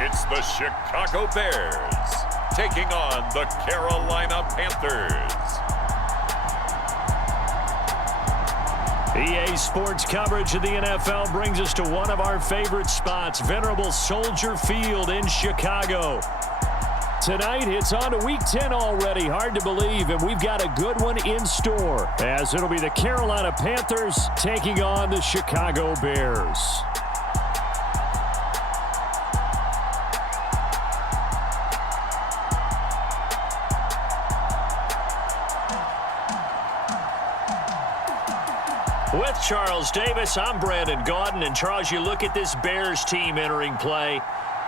It's the Chicago Bears taking on the Carolina Panthers. EA Sports coverage of the NFL brings us to one of our favorite spots, venerable Soldier Field in Chicago. Tonight, it's on to Week 10 already. Hard to believe, and we've got a good one in store, as it'll be the Carolina Panthers taking on the Chicago Bears. With Charles Davis, I'm Brandon Gaudin. And Charles, you look at this Bears team entering play.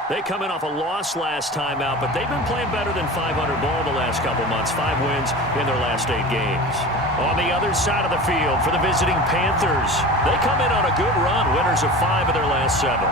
They come in off a loss last time out, but they've been playing better than 500 ball the last couple months. 5 wins in their last 8 games. On the other side of the field for the visiting Panthers, they come in on a good run, winners of 5 of their last 7.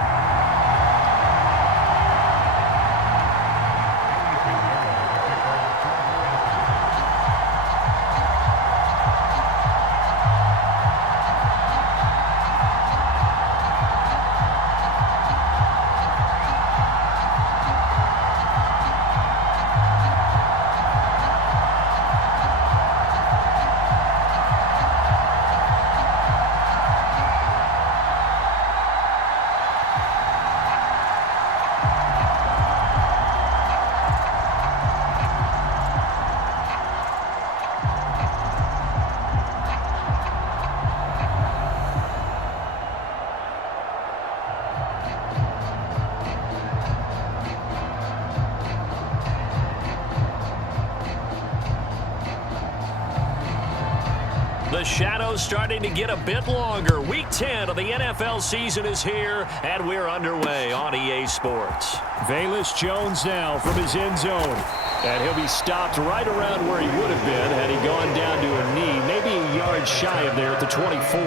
The shadow's starting to get a bit longer. Week 10 of the NFL season is here, and we're underway on EA Sports. Velus Jones now from his end zone. And he'll be stopped right around where he would have been had he gone down to a knee, maybe a yard shy of there at the 24.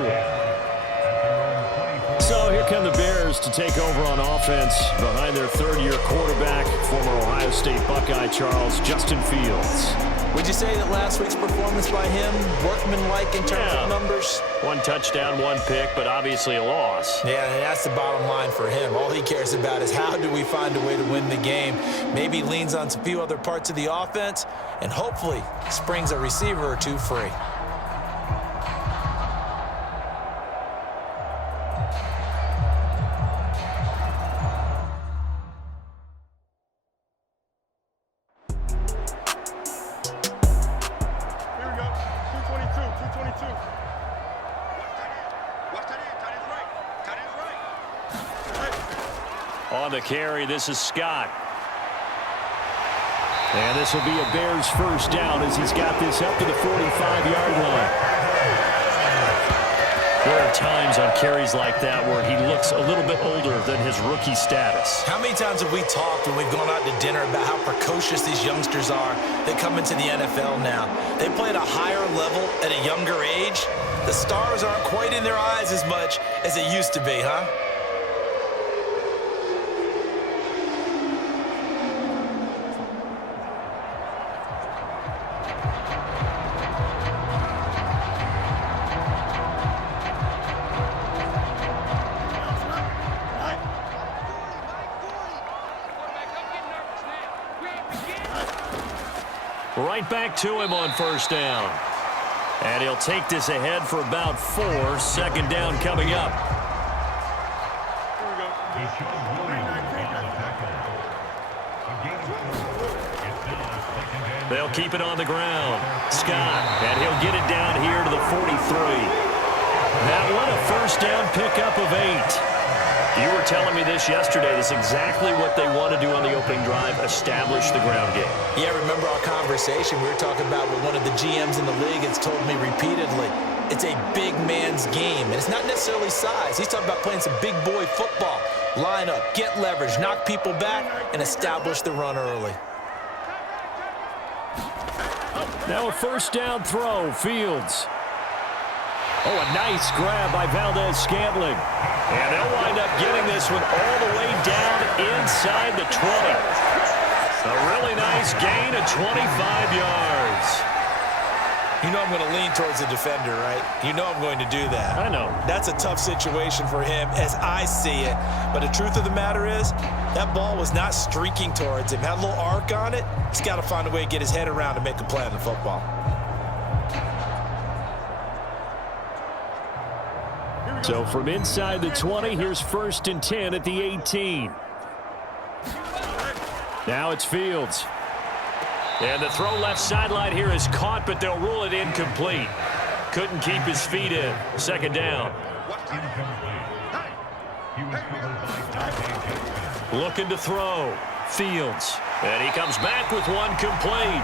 So here come the Bears to take over on offense behind their third-year quarterback, former Ohio State Buckeye Charles Justin Fields. Would you say that last week's performance by him, workmanlike in terms of numbers? 1 touchdown, 1 pick, but obviously a loss. Yeah, and that's the bottom line for him. All he cares about is how do we find a way to win the game. Maybe leans on a few other parts of the offense, and hopefully springs a receiver or 2 free. On the carry, this is Scott. And this will be a Bears first down as he's got this up to the 45-yard line. There are times on carries like that where he looks a little bit older than his rookie status. How many times have we talked when we've gone out to dinner about how precocious these youngsters are that come into the NFL now? They play at a higher level at a younger age. The stars aren't quite in their eyes as much as it used to be, huh? Right back to him on first down. And he'll take this ahead for about 4. Second down coming up. They'll keep it on the ground. Scott, and he'll get it down here to the 43. That one, a first down pickup of 8. You were telling me this yesterday. This is exactly what they want to do on the opening drive, establish the ground game. Yeah, remember our conversation? We were talking about what one of the GMs in the league has told me repeatedly. It's a big man's game, and it's not necessarily size. He's talking about playing some big boy football. Line up, get leverage, knock people back, and establish the run early. Now a first down throw, Fields. Oh, a nice grab by Valdez-Scantling. And they'll wind up getting this one all the way down inside the 20. A really nice gain of 25 yards. You know I'm going to lean towards the defender, right? You know I'm going to do that. I know. That's a tough situation for him as I see it. But the truth of the matter is, That ball was not streaking towards him. Had a little arc on it. He's got to find a way to get his head around and make a play on the football. So from inside the 20, here's 1st and 10 at the 18. Now it's Fields. And the throw left sideline here is caught, but they'll rule it incomplete. Couldn't keep his feet in. 2nd down. Looking to throw. Fields. And he comes back with one complete.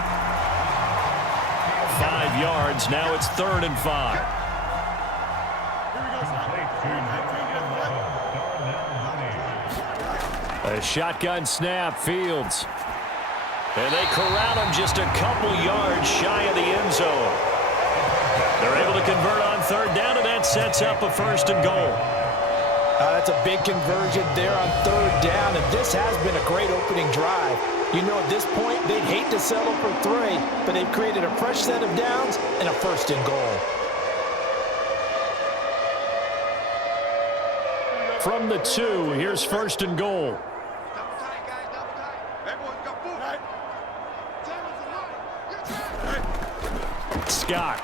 5 yards. Now it's 3rd and 5. A shotgun snap. Fields. And they corral him just a couple yards shy of the end zone. They're able to convert on 3rd down, and that sets up a 1st and goal. That's a big conversion there on 3rd down, and this has been a great opening drive. You know, at this point, they'd hate to settle for 3, but they've created a fresh set of downs and a 1st and goal. From the 2, here's 1st and goal. Scott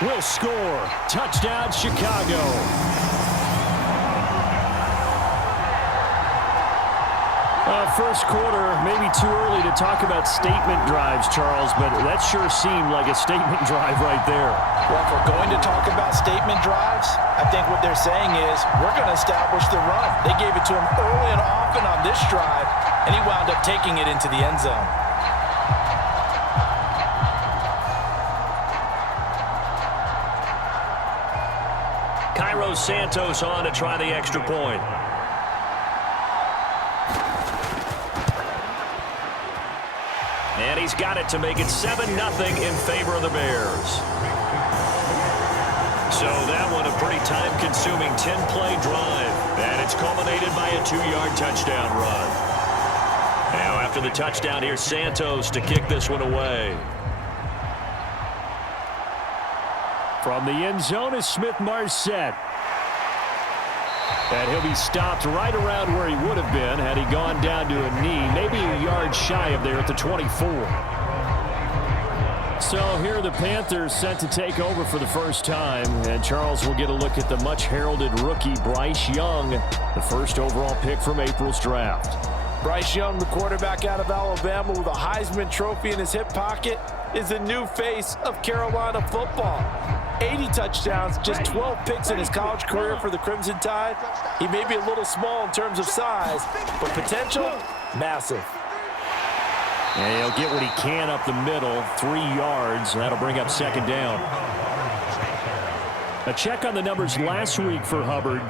will score. Touchdown, Chicago. First quarter, maybe too early to talk about statement drives, Charles, but that sure seemed like a statement drive right there. Well, if we're going to talk about statement drives, I think what they're saying is we're going to establish the run. They gave it to him early and often on this drive, and he wound up taking it into the end zone. Cairo Santos on to try the extra point. And he's got it to make it 7-0 in favor of the Bears. So that one a pretty time-consuming 10-play drive. And it's culminated by a 2-yard touchdown run. Now after the touchdown, here's Santos to kick this one away. From the end zone is Smith-Marset. And he'll be stopped right around where he would have been had he gone down to a knee, maybe a yard shy of there at the 24. So here are the Panthers set to take over for the first time. And Charles will get a look at the much-heralded rookie Bryce Young, the first overall pick from April's draft. Bryce Young, the quarterback out of Alabama with a Heisman Trophy in his hip pocket, is the new face of Carolina football. 80 touchdowns, just 12 picks in his college career for the Crimson Tide. He may be a little small in terms of size, but potential, massive. And he'll get what he can up the middle, 3 yards. That'll bring up 2nd down. A check on the numbers last week for Hubbard.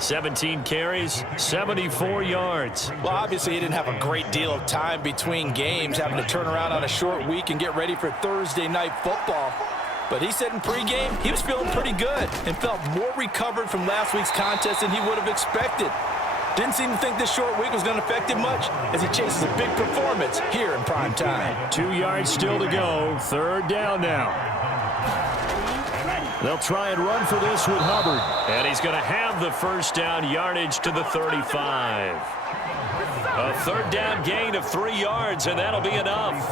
17 carries, 74 yards. Well, obviously he didn't have a great deal of time between games, having to turn around on a short week and get ready for Thursday night football. But he said in pregame he was feeling pretty good and felt more recovered from last week's contest than he would have expected. Didn't seem to think this short week was going to affect him much as he chases a big performance here in prime time. 2 yards still to go. 3rd down now. They'll try and run for this with Hubbard. And he's going to have the 1st down yardage to the 35. A 3rd down gain of 3 yards, and that'll be enough.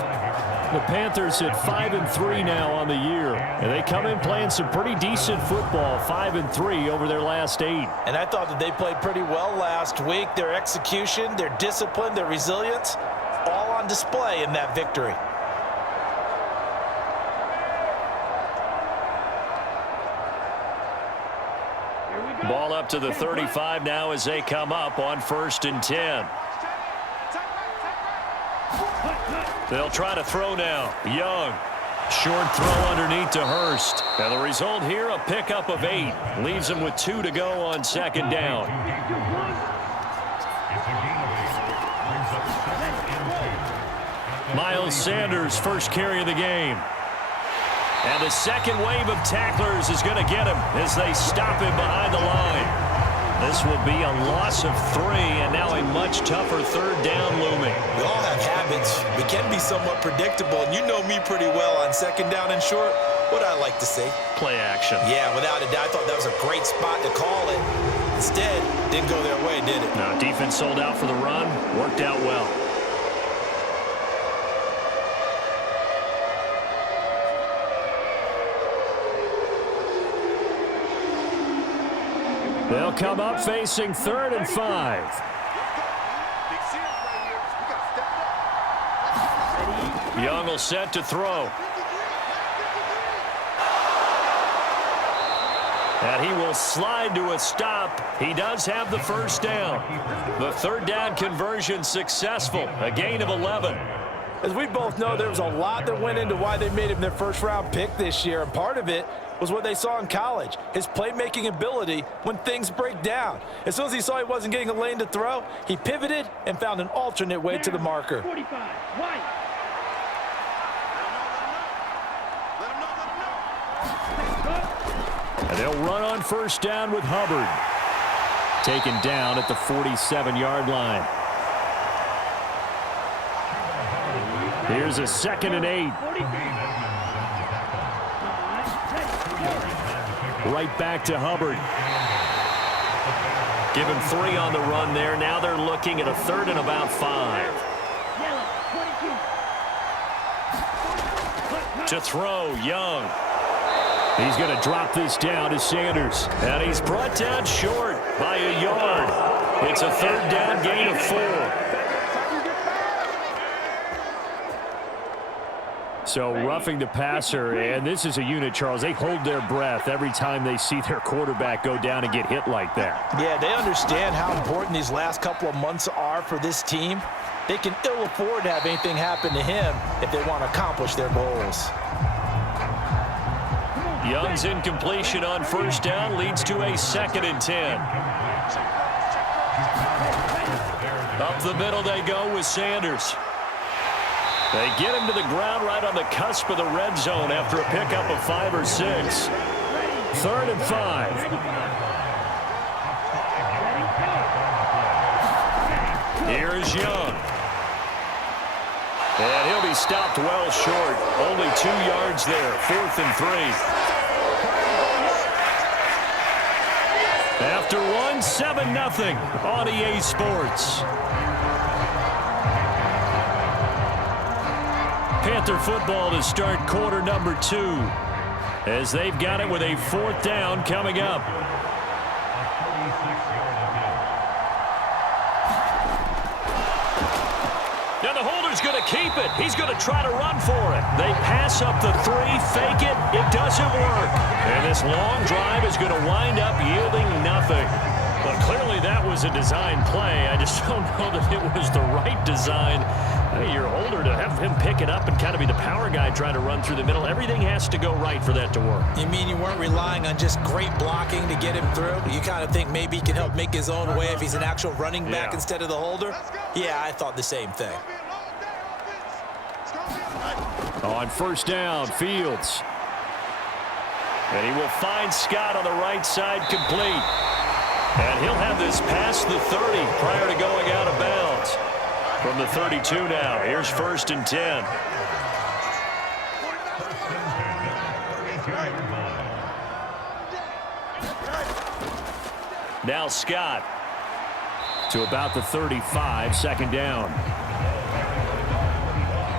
The Panthers at 5-3 now on the year. And they come in playing some pretty decent football, 5-3 over their last 8. And I thought that they played pretty well last week. Their execution, their discipline, their resilience, all on display in that victory. Ball up to the 35 now as they come up on 1st and 10. They'll try to throw now. Young. Short throw underneath to Hurst. And the result here, a pickup of 8. Leaves him with 2 to go on 2nd down. Miles Sanders, first carry of the game. And the second wave of tacklers is going to get him as they stop him behind the line. This will be a loss of 3, and now a much tougher 3rd down looming. We all have habits. We can be somewhat predictable, and you know me pretty well on 2nd down and short. What I like to say? Play action. Yeah, without a doubt. I thought that was a great spot to call it. Instead, didn't go their way, did it? No, defense sold out for the run. Worked out well. They'll come up facing 3rd and 5. Young will set to throw. And he will slide to a stop. He does have the first down. The 3rd down conversion successful. A gain of 11. As we both know, there was a lot that went into why they made him their first-round pick this year, and part of it was what they saw in college, his playmaking ability when things break down. As soon as he saw he wasn't getting a lane to throw, he pivoted and found an alternate way to the marker. 45, White. And they'll run on first down with Hubbard. Taken down at the 47-yard line. Here's a 2nd and 8. Right back to Hubbard. Give him 3 on the run there. Now they're looking at a 3rd and about 5. To throw, Young. He's going to drop this down to Sanders. And he's brought down short by a yard. It's a 3rd down gain of 4. So roughing the passer, and this is a unit, Charles. They hold their breath every time they see their quarterback go down and get hit like that. Yeah, they understand how important these last couple of months are for this team. They can ill afford to have anything happen to him if they want to accomplish their goals. Young's incompletion on first down leads to a 2nd and 10. Up the middle they go with Sanders. They get him to the ground right on the cusp of the red zone after a pickup of 5 or 6. 3rd and 5. Here's Young. And he'll be stopped well short. Only 2 yards there. 4th and 3. After one, 7-0 on EA Sports. Panther football to start quarter number 2 as they've got it with a 4th down coming up. Now the holder's going to keep it. He's going to try to run for it. They pass up the 3, fake it. It doesn't work. And this long drive is going to wind up yielding nothing. But clearly that was a design play. I just don't know that it was the right design. Your holder to have him pick it up and kind of be the power guy trying to run through the middle. Everything has to go right for that to work. You mean you weren't relying on just great blocking to get him through? You kind of think maybe he can help make his own way if he's an actual running back instead of the holder? Yeah, I thought the same thing. On first down, Fields. And he will find Scott on the right side complete. And he'll have this past the 30 prior to going out of bounds. From the 32 now, here's 1st and 10. Now Scott to about the 35, 2nd down.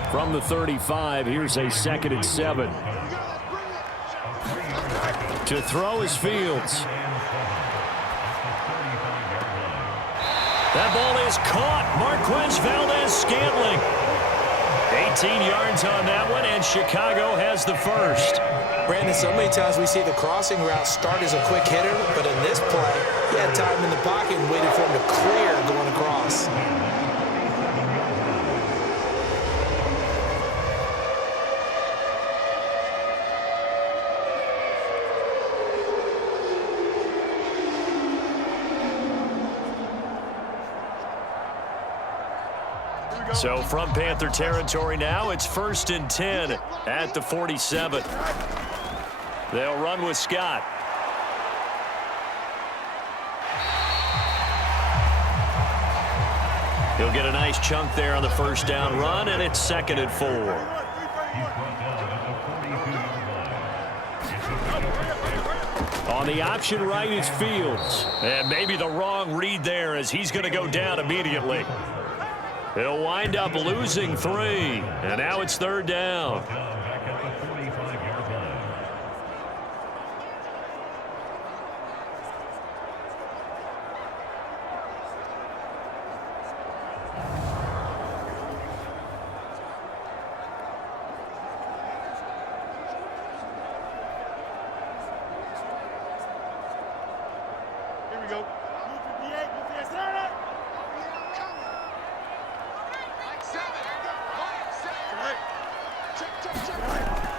From the 35, here's a 2nd and 7. To throw is Fields. That ball is caught. Marquez Valdez-Scantling. 18 yards on that one, and Chicago has the first. Brandon, so many times we see the crossing route start as a quick hitter, but in this play, he had time in the pocket and waited for him to clear going across. So from Panther territory now, it's 1st and 10 at the 47. They'll run with Scott. He'll get a nice chunk there on the first down run, and it's 2nd and 4. On the option right is Fields. And maybe the wrong read there as he's going to go down immediately. He'll wind up losing 3. And now it's 3rd down.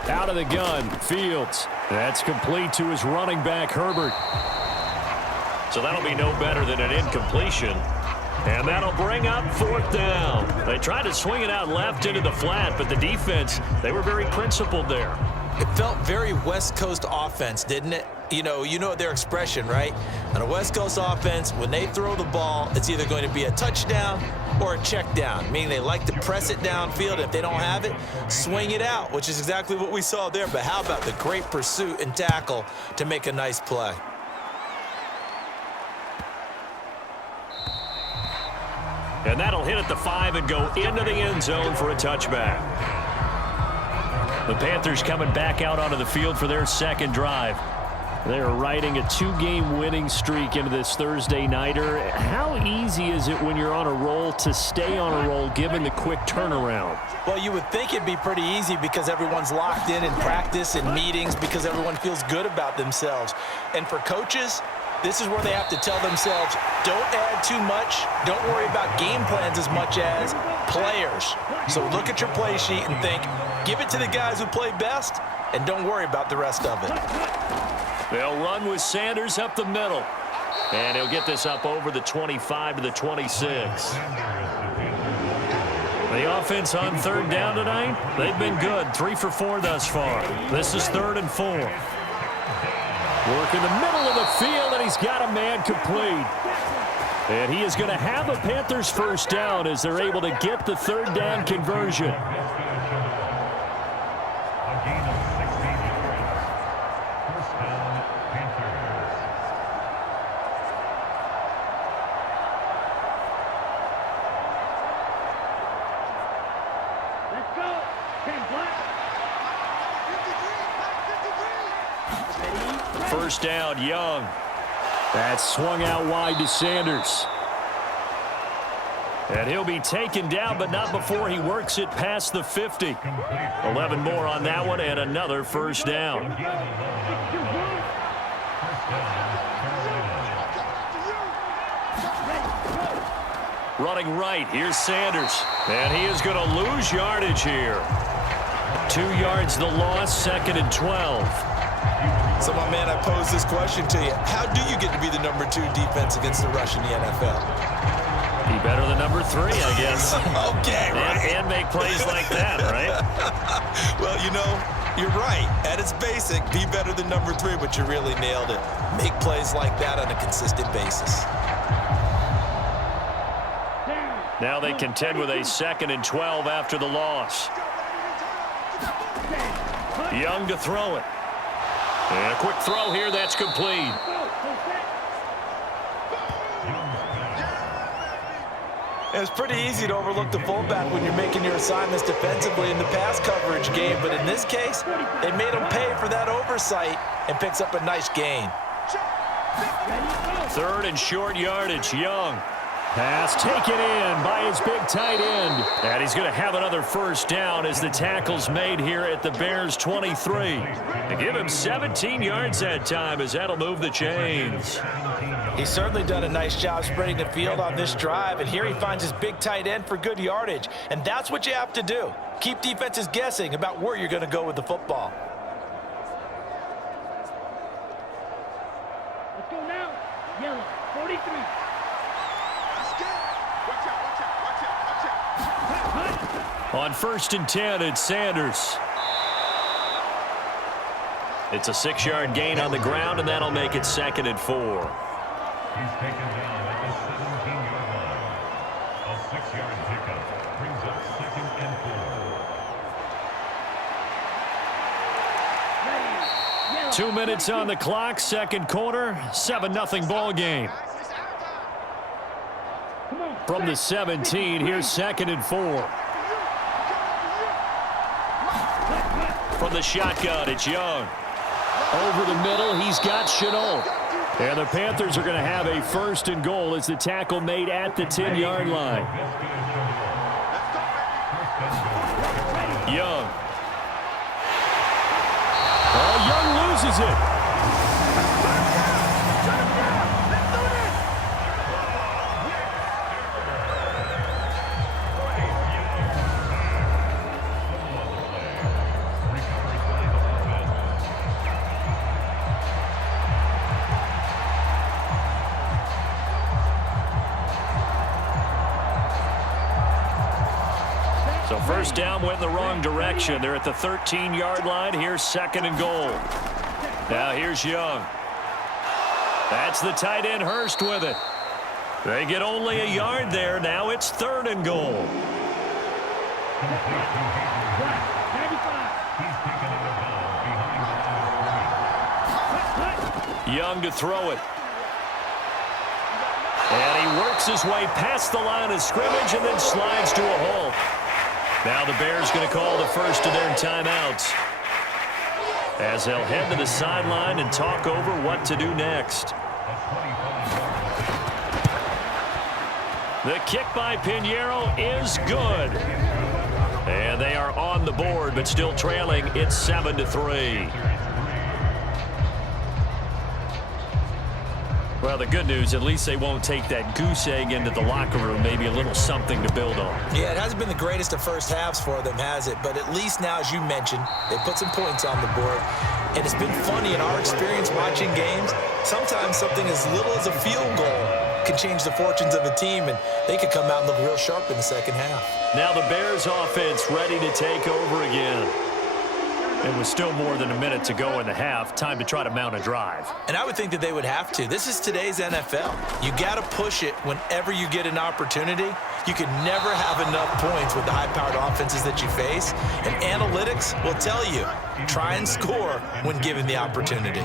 Out of the gun, Fields. That's complete to his running back, Herbert. So that'll be no better than an incompletion. And that'll bring up 4th down. They tried to swing it out left into the flat, but the defense, they were very principled there. It felt very West Coast offense, didn't it? You know their expression, right? On a West Coast offense, when they throw the ball, it's either going to be a touchdown or a check down, meaning they like to press it downfield. If they don't have it, swing it out, which is exactly what we saw there. But how about the great pursuit and tackle to make a nice play? And that'll hit at the 5 and go into the end zone for a touchback. The Panthers coming back out onto the field for their 2nd drive. They are riding a 2-game winning streak into this Thursday nighter. How easy is it when you're on a roll to stay on a roll given the quick turnaround? Well, you would think it'd be pretty easy because everyone's locked in practice and meetings because everyone feels good about themselves. And for coaches, this is where they have to tell themselves, don't add too much. Don't worry about game plans as much as players. So look at your play sheet and think, give it to the guys who play best, and don't worry about the rest of it. They'll run with Sanders up the middle. And he'll get this up over the 25 to the 26. The offense on 3rd down tonight, they've been good. 3 for 4 thus far. This is 3rd and 4. Work in the middle of the field, and he's got a man complete. And he is going to have a Panthers 1st down as they're able to get the 3rd down conversion. First down, Young. That's swung out wide to Sanders. And he'll be taken down, but not before he works it past the 50. 11 more on that one, and another 1st down. Running right, here's Sanders. And he is going to lose yardage here. 2 yards the loss, 2nd and 12. So, my man, I pose this question to you. How do you get to be the number 2 defense against the rush in the NFL? Be better than number 3, I guess. Okay, right. And make plays like that, right? Well, you're right. At its basic, be better than number 3, but you really nailed it. Make plays like that on a consistent basis. Now they contend with a 2nd and 12 after the loss. Young to throw it. And a quick throw here, that's complete. It's pretty easy to overlook the fullback when you're making your assignments defensively in the pass coverage game, but in this case, they made him pay for that oversight and picks up a nice gain. 3rd and short yardage, Young. Pass taken in by his big tight end. And he's going to have another 1st down as the tackle's made here at the Bears' 23. To give him 17 yards that time as that'll move the chains. He's certainly done a nice job spreading the field on this drive, and here he finds his big tight end for good yardage. And that's what you have to do. Keep defenses guessing about where you're going to go with the football. Let's go now. Yellow, 43. On 1st and 10, it's Sanders. It's a 6-yard gain on the ground, and that'll make it 2nd and 4. He's taken down at the 17-yard line. A 6-yard pickup brings up 2nd and 4. Ready. Yellow. 2 minutes on the clock, second quarter, 7-0 ball game. From the 17, here's 2nd and 4. From the shotgun, it's Young. Over the middle, he's got Chenault. And the Panthers are going to have a 1st and goal as the tackle made at the 10-yard line. Young. Oh, Young loses it. So first down went in the wrong direction. They're at the 13-yard line. Here's 2nd and goal. Now here's Young. That's the tight end Hurst with it. They get only a yard there. Now it's 3rd and goal. Young to throw it. And he works his way past the line of scrimmage and then slides to a halt. Now the Bears going to call the first of their timeouts as they'll head to the sideline and talk over what to do next. The kick by Pinheiro is good. And they are on the board, but still trailing. It's 7-3. Well, the good news, at least they won't take that goose egg into the locker room. Maybe a little something to build on. Yeah, it hasn't been the greatest of first halves for them, has it? But at least now, as you mentioned, they put some points on the board. And it's been funny in our experience watching games. Sometimes something as little as a field goal can change the fortunes of a team, and they could come out and look real sharp in the second half. Now the Bears offense ready to take over again. And with still more than a minute to go in the half, time to try to mount a drive. And I would think that they would have to. This is today's NFL. You got to push it whenever you get an opportunity. You can never have enough points with the high-powered offenses that you face. And analytics will tell you, try and score when given the opportunity.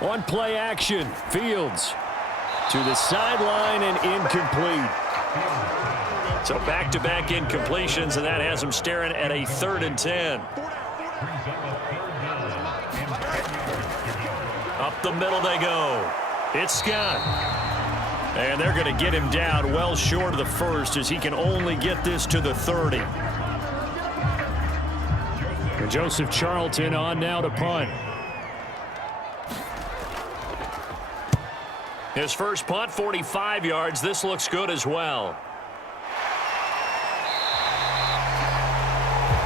On play action, Fields to the sideline and incomplete. So back-to-back incompletions, and that has them staring at a 3rd and 10. Up the middle they go. It's Scott. And they're going to get him down well short of the first as he can only get this to the 30. And Joseph Charlton on now to punt. His first punt, 45 yards. This looks good as well.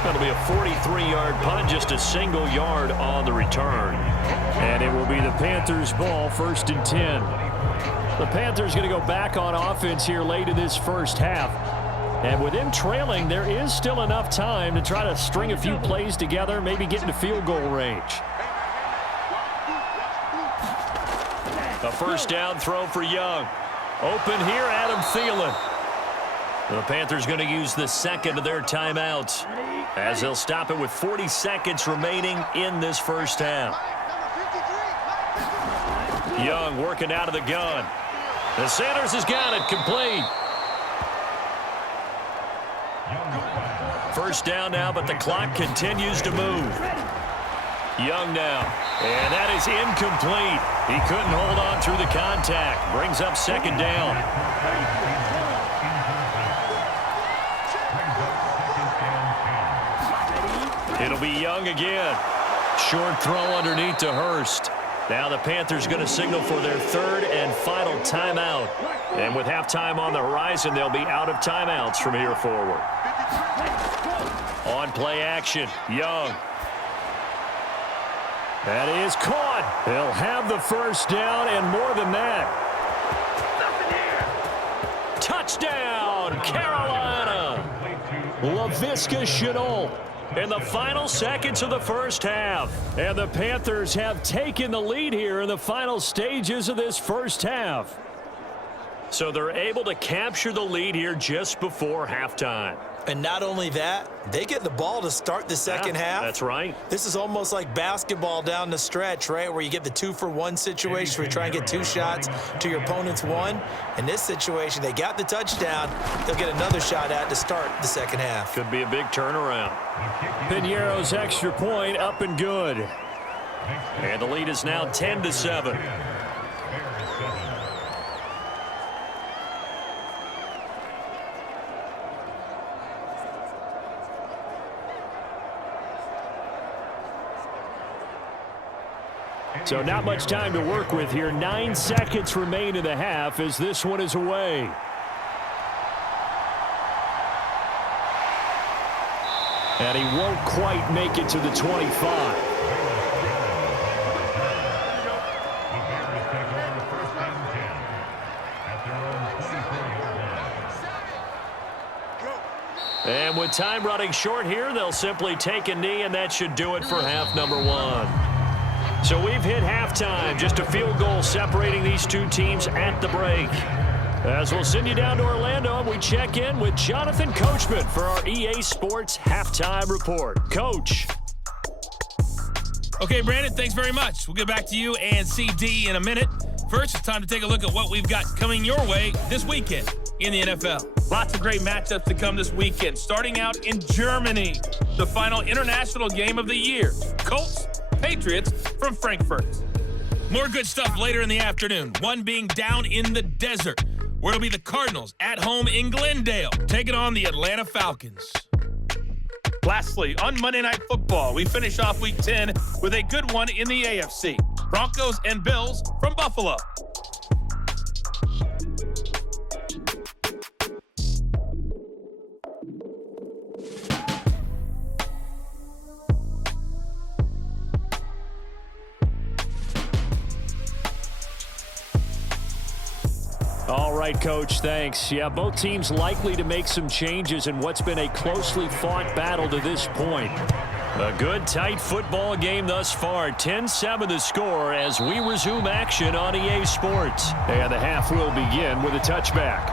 That'll be a 43-yard punt, just a single yard on the return. And it will be the Panthers' ball, 1st and 10. The Panthers going to go back on offense here late in this first half. And with them trailing, there is still enough time to try to string a few plays together, maybe get into field goal range. A first down throw for Young. Open here, Adam Thielen. The Panthers going to use the 2nd of their timeouts as they'll stop it with 40 seconds remaining in this first half. Young working out of the gun. The Sanders has got it complete. First down now, but the clock continues to move. Young now, and that is incomplete. He couldn't hold on through the contact. Brings up 2nd down. It'll be Young again. Short throw underneath to Hurst. Now the Panthers going to signal for their 3rd and final timeout. And with halftime on the horizon, they'll be out of timeouts from here forward. On play action, Young. That is caught. They'll have the first down and more than that. Touchdown, Carolina. Laviska Shenault in the final seconds of the first half. And the Panthers have taken the lead here in the final stages of this first half. So they're able to capture the lead here just before halftime. And not only that, they get the ball to start the second half. That's right. This is almost like basketball down the stretch, right, where you get the 2-for-1 situation where you try and get 2 shots to your opponent's 1. In this situation, they got the touchdown. They'll get another shot at to start the second half. Could be a big turnaround. Piñeiro's extra point up and good. And the lead is now 10-7. So not much time to work with here. 9 seconds remain in the half as this one is away. And he won't quite make it to the 25. And with time running short here, they'll simply take a knee, and that should do it for half number 1. So we've hit halftime, just a field goal separating these two teams at the break. As we'll send you down to Orlando, we check in with Jonathan Coachman for our EA Sports Halftime Report. Coach. Okay, Brandon, thanks very much. We'll get back to you and CD in a minute. First, it's time to take a look at what we've got coming your way this weekend in the NFL. Lots of great matchups to come this weekend. Starting out in Germany, the final international game of the year. Colts, Patriots from Frankfurt. More good stuff later in the afternoon. One being down in the desert, where it'll be the Cardinals at home in Glendale, taking on the Atlanta Falcons. Lastly, on Monday Night Football, we finish off Week 10 with a good one in the AFC. Broncos and Bills from Buffalo. All right, Coach, thanks. Yeah, both teams likely to make some changes in what's been a closely fought battle to this point. A good, tight football game thus far. 10-7 the score as we resume action on EA Sports. And the half will begin with a touchback.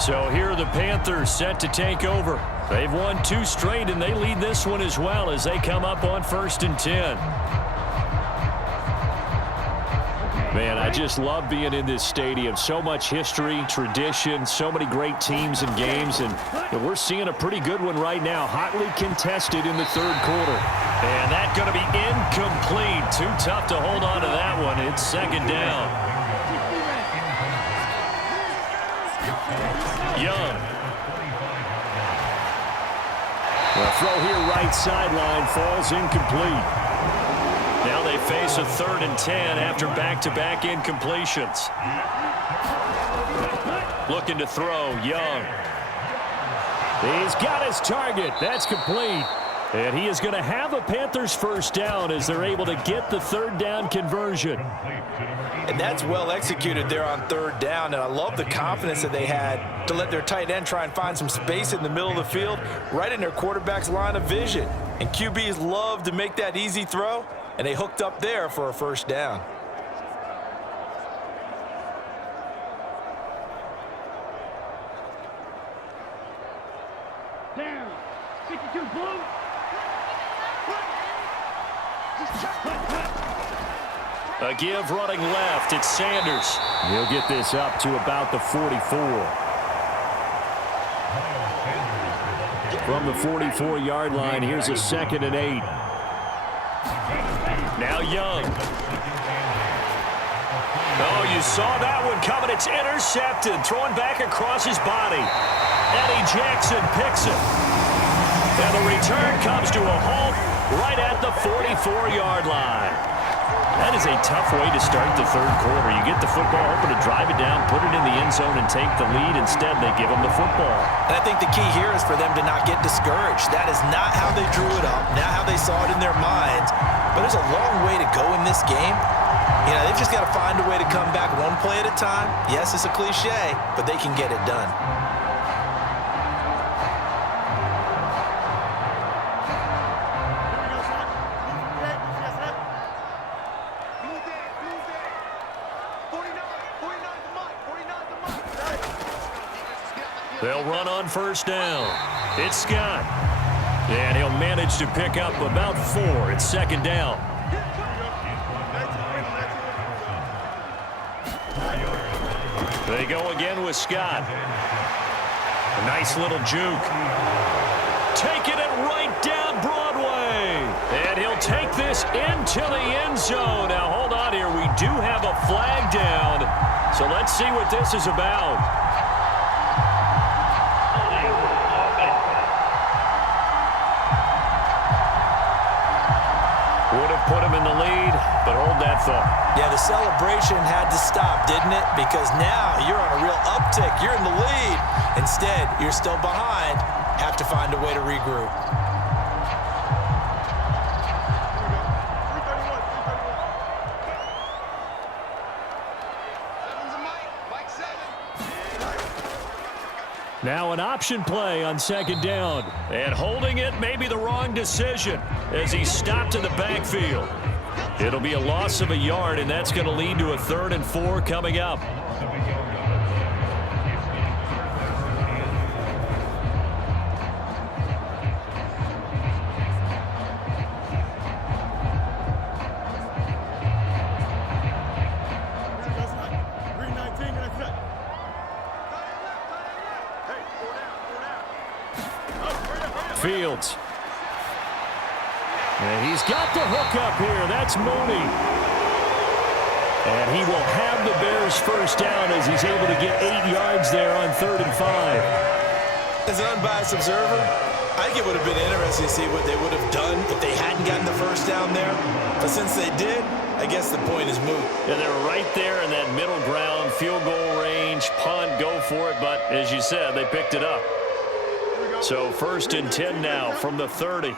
So here are the Panthers set to take over. They've won 2 straight, and they lead this one as well as they come up on 1st and 10. Man, I just love being in this stadium. So much history, tradition, so many great teams and games, and we're seeing a pretty good one right now. Hotly contested in the 3rd quarter. And that's going to be incomplete. Too tough to hold on to that one. It's 2nd down. Young. The throw here right sideline falls incomplete. Now they face a 3rd and 10 after back-to-back incompletions. Looking to throw, Young. He's got his target. That's complete. And he is going to have a Panthers 1st down as they're able to get the 3rd down conversion. And that's well executed there on 3rd down. And I love the confidence that they had to let their tight end try and find some space in the middle of the field, right in their quarterback's line of vision. And QBs love to make that easy throw, and they hooked up there for a 1st down. Down. 62 blue. A give running left. It's Sanders. He'll get this up to about the 44. From the 44-yard line, here's a 2nd and 8. Now Young. Oh, you saw that one coming. It's intercepted. Throwing back across his body. Eddie Jackson picks it. And the return comes to a halt right at the 44-yard line. That is a tough way to start the 3rd quarter. You get the football, hoping to drive it down, put it in the end zone, and take the lead. Instead, they give them the football. And I think the key here is for them to not get discouraged. That is not how they drew it up, not how they saw it in their minds. But there's a long way to go in this game. You know, they've just got to find a way to come back one play at a time. Yes, it's a cliche, but they can get it done. They'll run on first down. It's Scott. And he'll manage to pick up about 4. It's second down. They go again with Scott. A nice little juke. Taking it right down Broadway. And he'll take this into the end zone. Now, hold on here. We do have a flag down. So let's see what this is about. Would have put him in the lead, but hold that thought. Yeah, the celebration had to stop, didn't it? Because now you're on a real uptick. You're in the lead. Instead, you're still behind. Have to find a way to regroup. Now an option play on second down. And holding it may be the wrong decision as he stopped in the backfield. It'll be a loss of a yard, and that's going to lead to a 3rd and 4 coming up. Fields. And he's got the hook up here. That's Mooney. And he will have the Bears first down as he's able to get 8 yards there on 3rd and 5. As an unbiased observer, I think it would have been interesting to see what they would have done if they hadn't gotten the first down there. But since they did, I guess the point is moot. Yeah, they were right there in that middle ground, field goal range, punt, go for it. But as you said, they picked it up. So 1st and 10 now from the 30.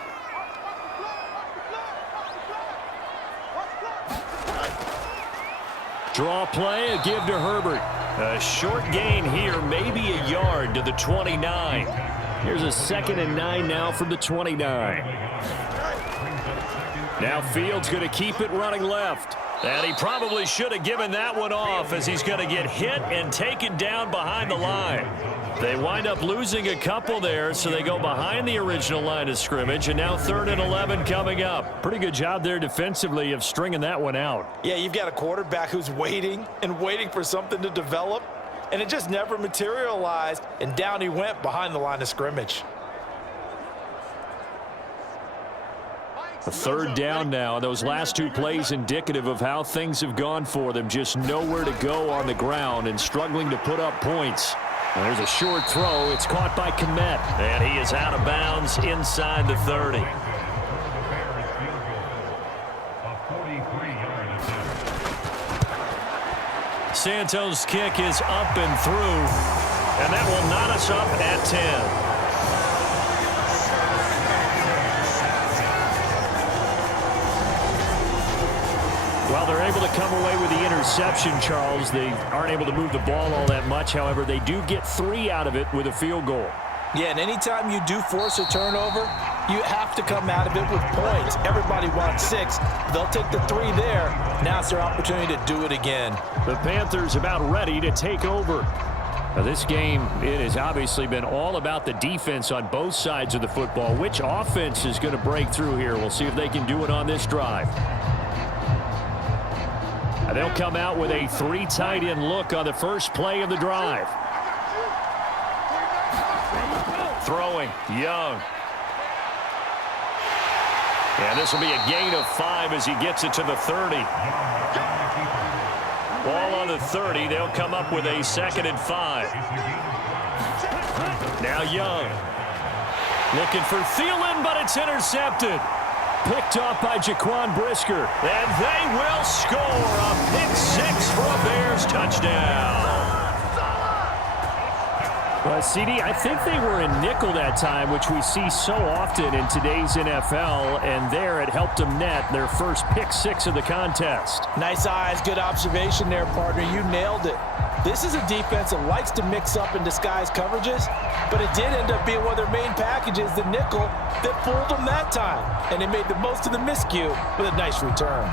Draw play, a give to Herbert. A short gain here, maybe a yard to the 29. Here's a 2nd and 9 now from the 29. Now Fields going to keep it running left. And he probably should have given that one off as he's going to get hit and taken down behind the line. They wind up losing a couple there, so they go behind the original line of scrimmage, and now 3rd and 11 coming up. Pretty good job there defensively of stringing that one out. Yeah, you've got a quarterback who's waiting and waiting for something to develop, and it just never materialized, and down he went behind the line of scrimmage. A 3rd down now. Those last 2 plays indicative of how things have gone for them. Just nowhere to go on the ground and struggling to put up points. There's a short throw. It's caught by Kmet. And he is out of bounds inside the 30. Santos' kick is up and through. And that will knot us up at 10. Well, they're able to come away with the interception, Charles. They aren't able to move the ball all that much. However, they do get 3 out of it with a field goal. Yeah, and anytime you do force a turnover, you have to come out of it with points. Everybody wants 6. They'll take the 3 there. Now it's their opportunity to do it again. The Panthers about ready to take over. Now, this game, it has obviously been all about the defense on both sides of the football. Which offense is going to break through here? We'll see if they can do it on this drive. They'll come out with a 3 tight end look on the first play of the drive. Throwing, Young. And this will be a gain of 5 as he gets it to the 30. Ball on the 30. They'll come up with a 2nd and 5. Now Young. Looking for Thielen, but it's intercepted. Picked off by Jaquan Brisker. And they will score a pick 6 for a Bears touchdown. Well, CD, I think they were in nickel that time, which we see so often in today's NFL, and there it helped them net their first pick 6 of the contest. Nice eyes, good observation there, partner. You nailed it. This is a defense that likes to mix up and disguise coverages, but it did end up being one of their main packages, the nickel, that fooled them that time. And they made the most of the miscue with a nice return.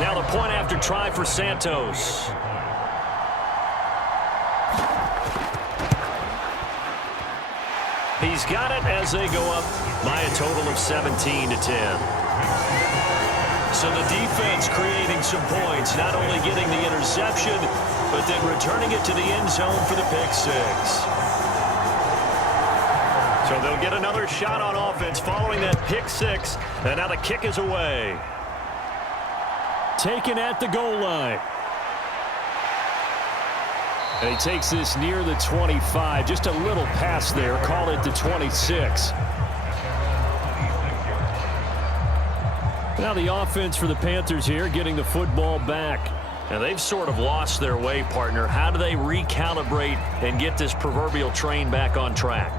Now the point after try for Santos. He's got it as they go up by a total of 17-10. So the defense creating some points, not only getting the interception, but then returning it to the end zone for the pick six. So they'll get another shot on offense following that pick six, and now the kick is away. Taken at the goal line. And he takes this near the 25, just a little pass there, call it the 26. Now the offense for the Panthers here, getting the football back. And they've sort of lost their way, partner. How do they recalibrate and get this proverbial train back on track?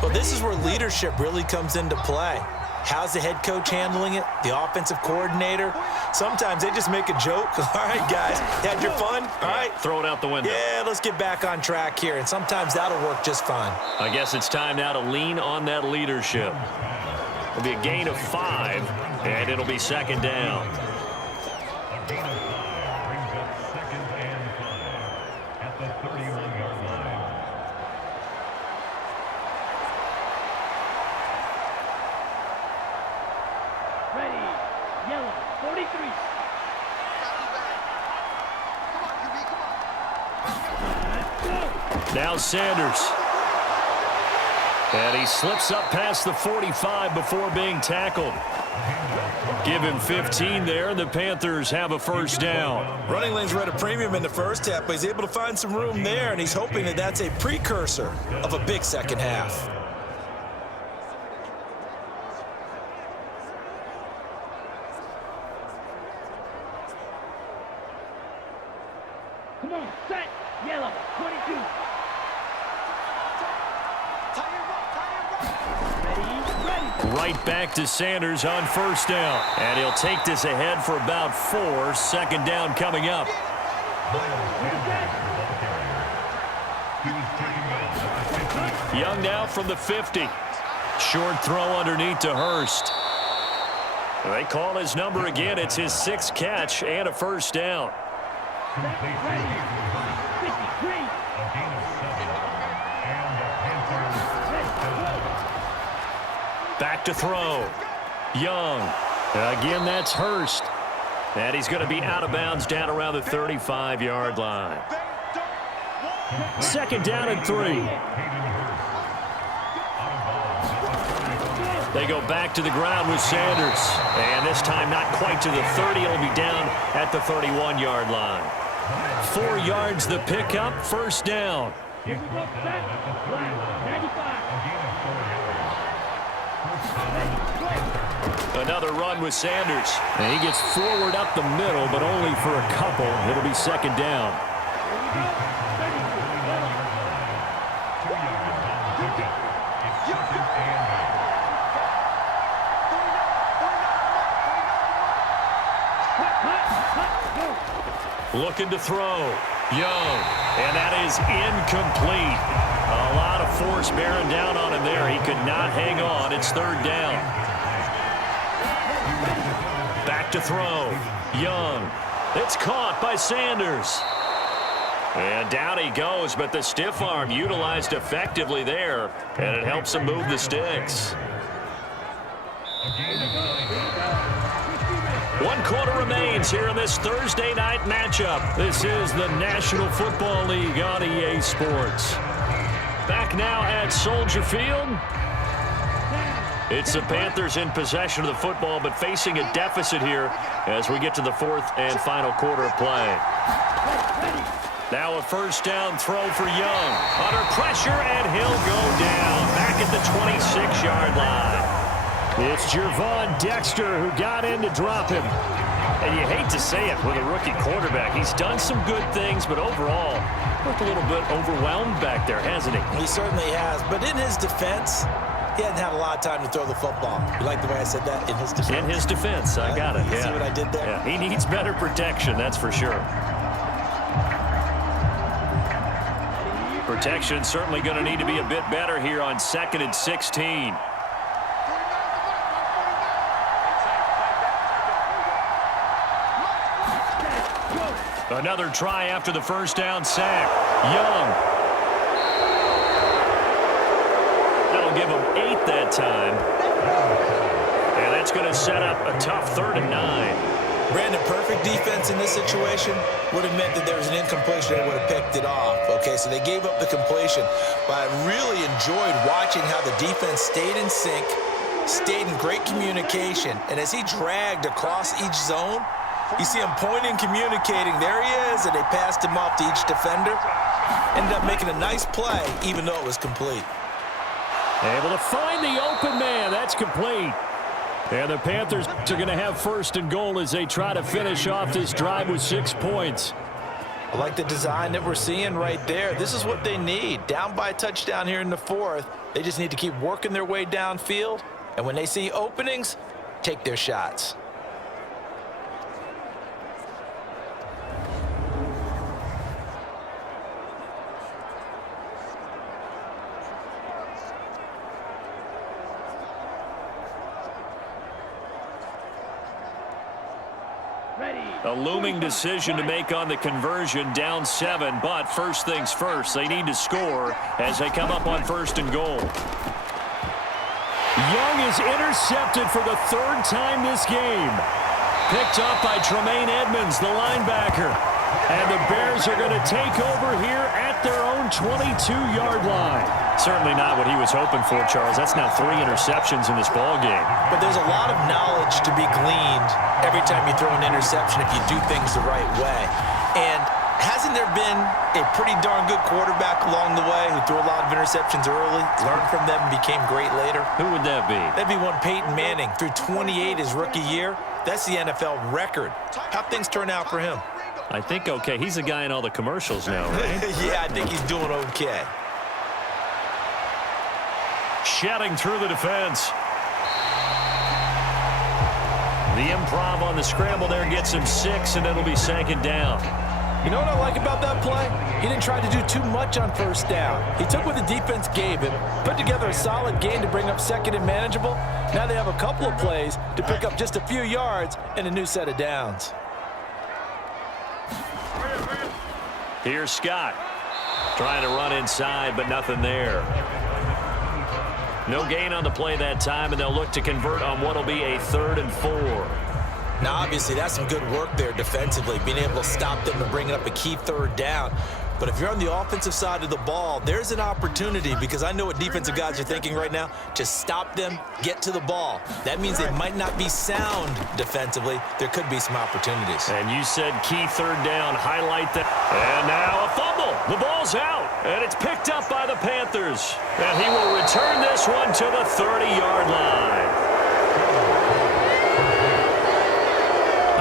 Well, this is where leadership really comes into play. How's the head coach handling it? The offensive coordinator? Sometimes they just make a joke. All right, guys, had your fun? All right. Throw it out the window. Yeah, let's get back on track here, and sometimes that'll work just fine. I guess it's time now to lean on that leadership. It'll be a gain of 5, and it'll be second down. A gain of 5 brings up second and 5 at the 31-yard line. Ready. Yellow. 43. Now Sanders. And he slips up past the 45 before being tackled. Give him 15 there, and the Panthers have a first down. Running lanes were at a premium in the first half, but he's able to find some room there, and he's hoping that that's a precursor of a big second half. Come on, set. Yellow. 22. Right back to Sanders on first down. And he'll take this ahead for about 4. Second down coming up. Young now from the 50. Short throw underneath to Hurst. They call his number again. It's his 6th catch and a first down. Back to throw. Young. Again, that's Hurst. And he's going to be out of bounds down around the 35-yard line. Second down and 3. They go back to the ground with Sanders. And this time not quite to the 30. It'll be down at the 31-yard line. 4 yards the pickup. First down. Another run with Sanders. And he gets forward up the middle, but only for a couple. It'll be second down. Looking to throw. Young. And that is incomplete. A lot of force bearing down on him there. He could not hang on. It's third down. Back to throw. Young. It's caught by Sanders. And down he goes, but the stiff arm utilized effectively there, and it helps him move the sticks. 1 quarter remains here in this Thursday night matchup. This is the National Football League on EA Sports. Back now at Soldier Field. It's the Panthers in possession of the football, but facing a deficit here as we get to the 4th and final quarter of play. Now a first down throw for Young. Under pressure, and he'll go down back at the 26-yard line. It's Gervon Dexter who got in to drop him. And you hate to say it with a rookie quarterback. He's done some good things, but overall, looked a little bit overwhelmed back there, hasn't he? He certainly has, but in his defense, he hadn't had a lot of time to throw the football. You like the way I said that? In his defense? In his defense, I got it. You see what I did there? Yeah, he needs better protection, that's for sure. Protection certainly going to need to be a bit better here on 2nd and 16. Another try after the first down sack. Young. That'll give them 8 that time. And that's going to set up a tough 3rd and 9. Brandon, perfect defense in this situation would have meant that there was an incompletion. They would have picked it off. Okay, so they gave up the completion. But I really enjoyed watching how the defense stayed in sync, stayed in great communication. And as he dragged across each zone, you see him pointing, communicating. There he is, and they passed him off to each defender. Ended up making a nice play, even though it was complete. Able to find the open man. That's complete. And the Panthers are going to have 1st and goal as they try to finish off this drive with 6 points. I like the design that we're seeing right there. This is what they need. Down by a touchdown here in the 4th. They just need to keep working their way downfield. And when they see openings, take their shots. A looming decision to make on the conversion, down 7, but first things first, they need to score as they come up on 1st and goal. Young is intercepted for the 3rd time this game. Picked up by Tremaine Edmonds, the linebacker. And the Bears are going to take over here at their own 22-yard line. Certainly not what he was hoping for, Charles. That's now 3 interceptions in this ball game. But there's a lot of knowledge to be gleaned every time you throw an interception if you do things the right way. And hasn't there been a pretty darn good quarterback along the way who threw a lot of interceptions early, learned from them, and became great later? Who would that be? That'd be one Peyton Manning. Threw 28 his rookie year. That's the NFL record. How'd things turn out for him? I think okay. He's the guy in all the commercials now, right? Yeah, I think he's doing okay. Shedding through the defense. The improv on the scramble there gets him 6, and it'll be 2nd down. You know what I like about that play? He didn't try to do too much on 1st down. He took what the defense gave him, put together a solid game to bring up 2nd and manageable. Now they have a couple of plays to pick up just a few yards and a new set of downs. Here's Scott. Trying to run inside, but nothing there. No gain on the play that time, and they'll look to convert on what will be a 3rd and 4. Now, obviously, that's some good work there defensively, being able to stop them and bringing up a key 3rd down. But if you're on the offensive side of the ball, there's an opportunity, because I know what defensive guys are thinking right now, to stop them, get to the ball. That means they might not be sound defensively. There could be some opportunities. And you said key 3rd down. Highlight that. And now a fumble. The ball's out, and it's picked up by the Panthers. And he will return this one to the 30-yard line.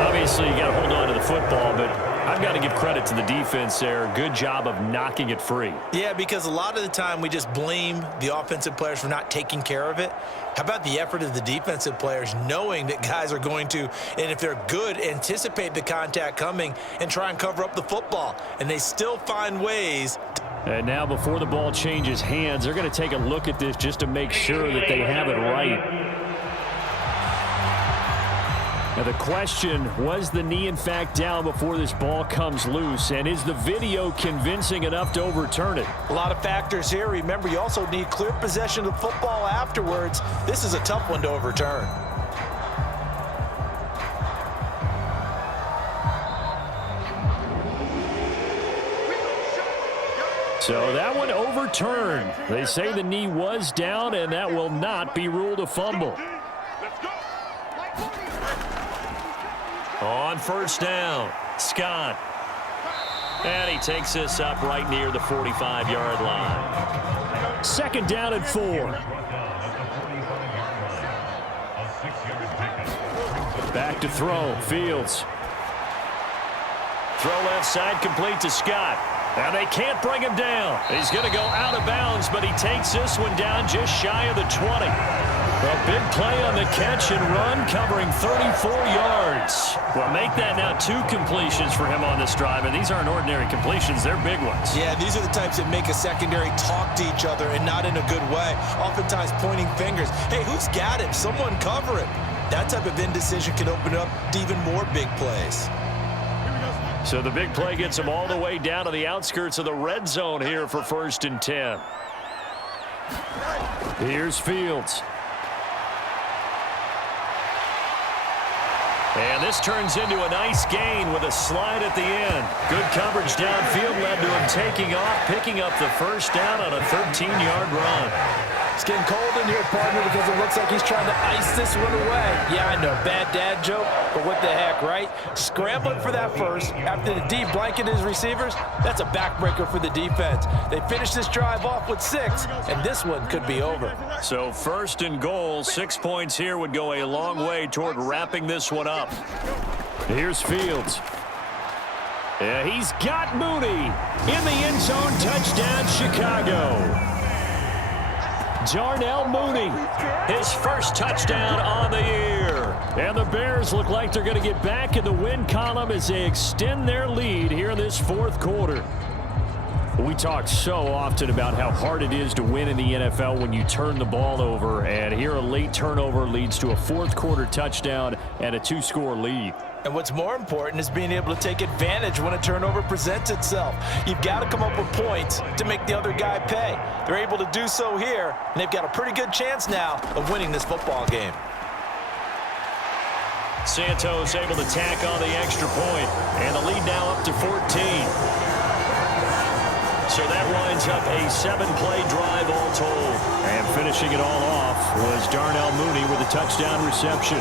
Obviously, you got to hold on to the football, but I've got to give credit to the defense there. Good job of knocking it free. Yeah, because a lot of the time we just blame the offensive players for not taking care of it. How about the effort of the defensive players knowing that guys are going to, and if they're good, anticipate the contact coming and try and cover up the football. And they still find ways. And now before the ball changes hands, they're going to take a look at this just to make sure that they have it right. Now the question, was the knee in fact down before this ball comes loose? And is the video convincing enough to overturn it? A lot of factors here. Remember, you also need clear possession of the football afterwards. This is a tough one to overturn. So that one overturned. They say the knee was down, and that will not be ruled a fumble. On 1st down, Scott. And he takes this up right near the 45-yard line. 2nd down and 4. Back to throw, Fields. Throw left side, complete to Scott. And they can't bring him down. He's going to go out of bounds, but he takes this one down just shy of the 20. A big play on the catch and run, covering 34 yards. Well, make that now 2 completions for him on this drive, and these aren't ordinary completions. They're big ones. Yeah, these are the types that make a secondary talk to each other, and not in a good way. Oftentimes pointing fingers. Hey, who's got him? Someone cover him. That type of indecision can open up to even more big plays. So the big play gets him all the way down to the outskirts of the red zone here for 1st and 10. Here's Fields. And this turns into a nice gain with a slide at the end. Good coverage downfield led to him taking off, picking up the first down on a 13-yard run. It's getting cold in here, partner, because it looks like he's trying to ice this one away. Yeah, I know, bad dad joke, but what the heck, right? Scrambling for that first after the D blanketed his receivers, that's a backbreaker for the defense. They finished this drive off with 6, and this one could be over. So 1st and goal, 6 points here would go a long way toward wrapping this one up. Here's Fields. Yeah, he's got Mooney in the end zone. Touchdown, Chicago. Darnell Mooney, his first touchdown on the year. And the Bears look like they're going to get back in the win column as they extend their lead here in this 4th quarter. We talk so often about how hard it is to win in the NFL when you turn the ball over, and here a late turnover leads to a 4th quarter touchdown and a 2-score lead. And what's more important is being able to take advantage when a turnover presents itself. You've got to come up with points to make the other guy pay. They're able to do so here, and they've got a pretty good chance now of winning this football game. Santos able to tack on the extra point, and the lead now up to 14. So that winds up a 7-play drive all told. And finishing it all off was Darnell Mooney with a touchdown reception.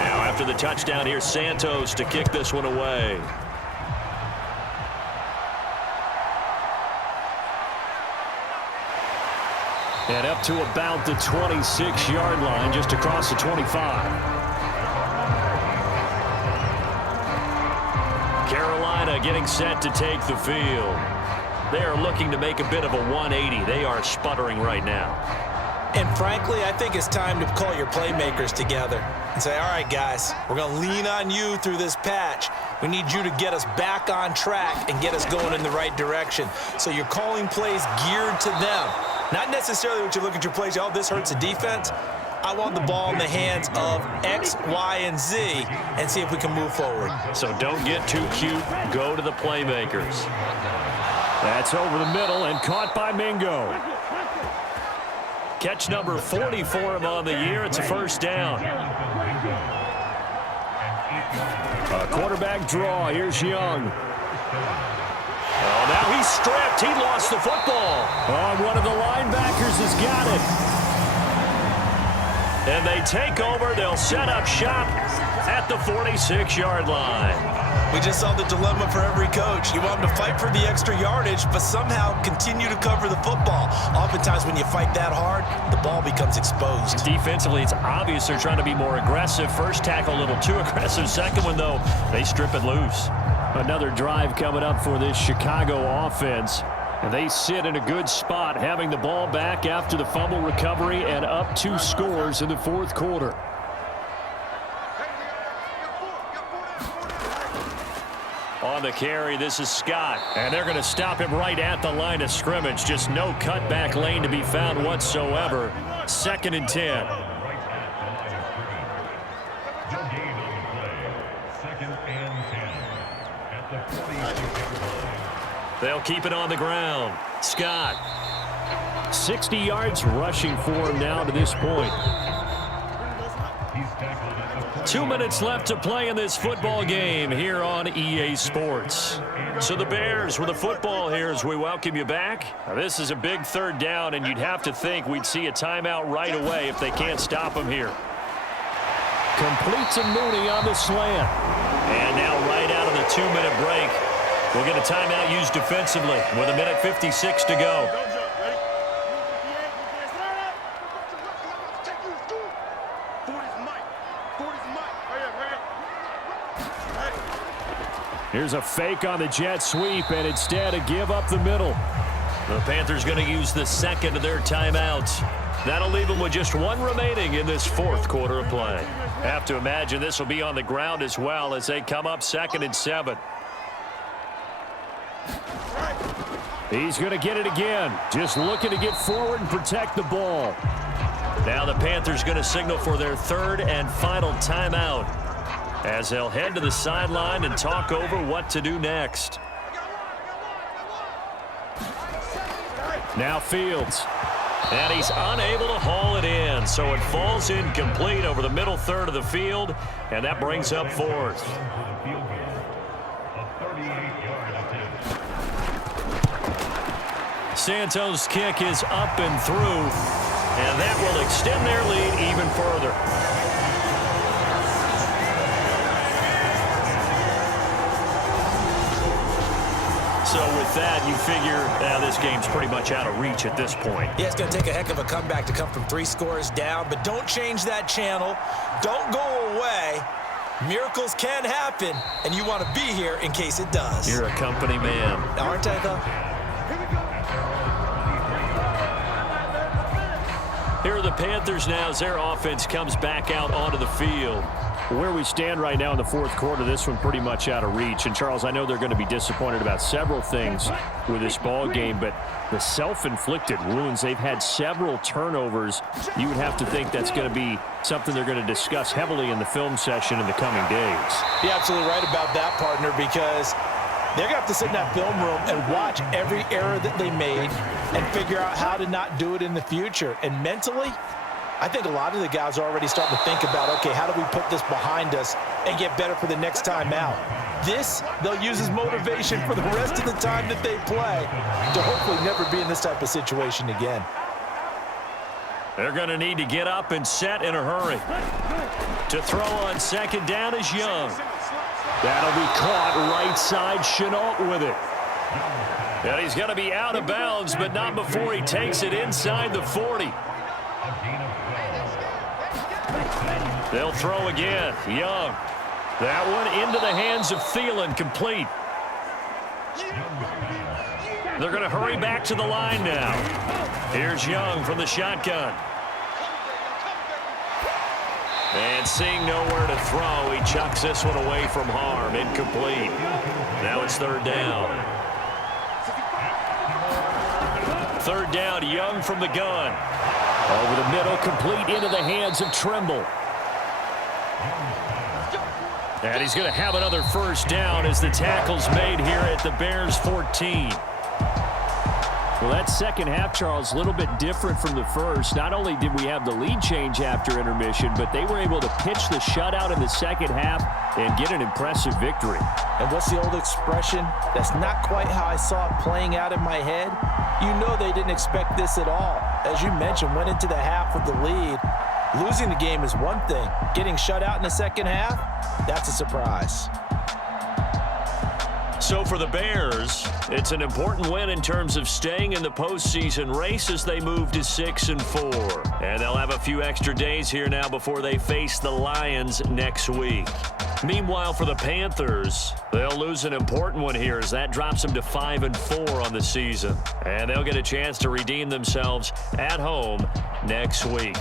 Now after the touchdown, here's Santos to kick this one away. And up to about the 26-yard line, just across the 25. Carolina getting set to take the field. They are looking to make a bit of a 180. They are sputtering right now. And frankly, I think it's time to call your playmakers together and say, all right, guys, we're going to lean on you through this patch. We need you to get us back on track and get us going in the right direction. So you're calling plays geared to them. Not necessarily what you look at your plays, oh, this hurts the defense. I want the ball in the hands of X, Y, and Z and see if we can move forward. So don't get too cute. Go to the playmakers. That's over the middle and caught by Mingo. Catch number 40 for him on the year. It's a first down. A quarterback draw. Here's Young. Oh, now he's stripped. He lost the football. Oh, one of the linebackers has got it. And they take over. They'll set up shop at the 46-yard line. We just saw the dilemma for every coach. You want them to fight for the extra yardage, but somehow continue to cover the football. Oftentimes when you fight that hard, the ball becomes exposed. Defensively, it's obvious they're trying to be more aggressive. First tackle a little too aggressive. Second one, though, they strip it loose. Another drive coming up for this Chicago offense. And they sit in a good spot, having the ball back after the fumble recovery and up 2 scores in the 4th quarter. On the carry, this is Scott. And they're going to stop him right at the line of scrimmage. Just no cutback lane to be found whatsoever. 2nd and 10. They'll keep it on the ground. Scott. 60 yards rushing for him now to this point. 2 minutes left to play in this football game here on EA Sports. So the Bears with the football here as we welcome you back. Now, this is a big 3rd down, and you'd have to think we'd see a timeout right away if they can't stop him here. Complete to Mooney on the slant. And now right out of the 2-minute break, we'll get a timeout used defensively with 1:56 to go. Here's a fake on the jet sweep, and instead a give up the middle. The Panthers going to use the 2nd of their timeouts. That'll leave them with just 1 remaining in this 4th quarter of play. Have to imagine this will be on the ground as well as they come up 2nd and 7. He's going to get it again. Just looking to get forward and protect the ball. Now the Panthers going to signal for their 3rd and final timeout as they'll head to the sideline and talk over what to do next. Now Fields. And he's unable to haul it in, so it falls incomplete over the middle third of the field, and that brings up fourth. Santos' kick is up and through, and that will extend their lead even further. So with that, you figure this game's pretty much out of reach at this point. Yeah, it's going to take a heck of a comeback to come from 3 scores down, but don't change that channel. Don't go away. Miracles can happen, and you want to be here in case it does. You're a company man. Aren't I, though? Here are the Panthers now as their offense comes back out onto the field. Where we stand right now in the fourth quarter, this one pretty much out of reach. And, Charles, I know they're going to be disappointed about several things with this ball game, but the self-inflicted wounds, they've had several turnovers. You would have to think that's going to be something they're going to discuss heavily in the film session in the coming days. You're absolutely right about that, partner, because they're going to have to sit in that film room and watch every error that they made and figure out how to not do it in the future. And mentally, I think a lot of the guys are already starting to think about, okay, how do we put this behind us and get better for the next time out? This, they'll use as motivation for the rest of the time that they play to hopefully never be in this type of situation again. They're going to need to get up and set in a hurry. To throw on second down is Young. That'll be caught right side. Chenault with it. And he's going to be out of bounds, but not before he takes it inside the 40. They'll throw again. Young. That one into the hands of Thielen, complete. They're going to hurry back to the line now. Here's Young from the shotgun. And seeing nowhere to throw, he chucks this one away from harm. Incomplete. Now it's third down. Third down, Young from the gun. Over the middle, complete into the hands of Trimble. And he's going to have another first down as the tackle's made here at the Bears 14. Well, that second half, Charles, a little bit different from the first. Not only did we have the lead change after intermission, but they were able to pitch the shutout in the second half and get an impressive victory. And what's the old expression? That's not quite how I saw it playing out in my head. You know they didn't expect this at all. As you mentioned, went into the half with the lead. Losing the game is one thing. Getting shut out in the second half, that's a surprise. So for the Bears, it's an important win in terms of staying in the postseason race as they move to 6-4. And they'll have a few extra days here now before they face the Lions next week. Meanwhile, for the Panthers, they'll lose an important one here as that drops them to 5-4 on the season. And they'll get a chance to redeem themselves at home next week.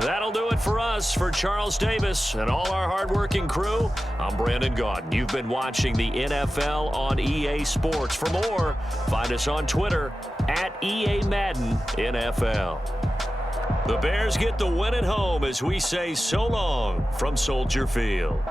That'll do it for us. For Charles Davis and all our hardworking crew, I'm Brandon Gaudin. You've been watching the NFL on EA Sports. For more, find us on Twitter at EA Madden NFL. The Bears get the win at home as we say so long from Soldier Field.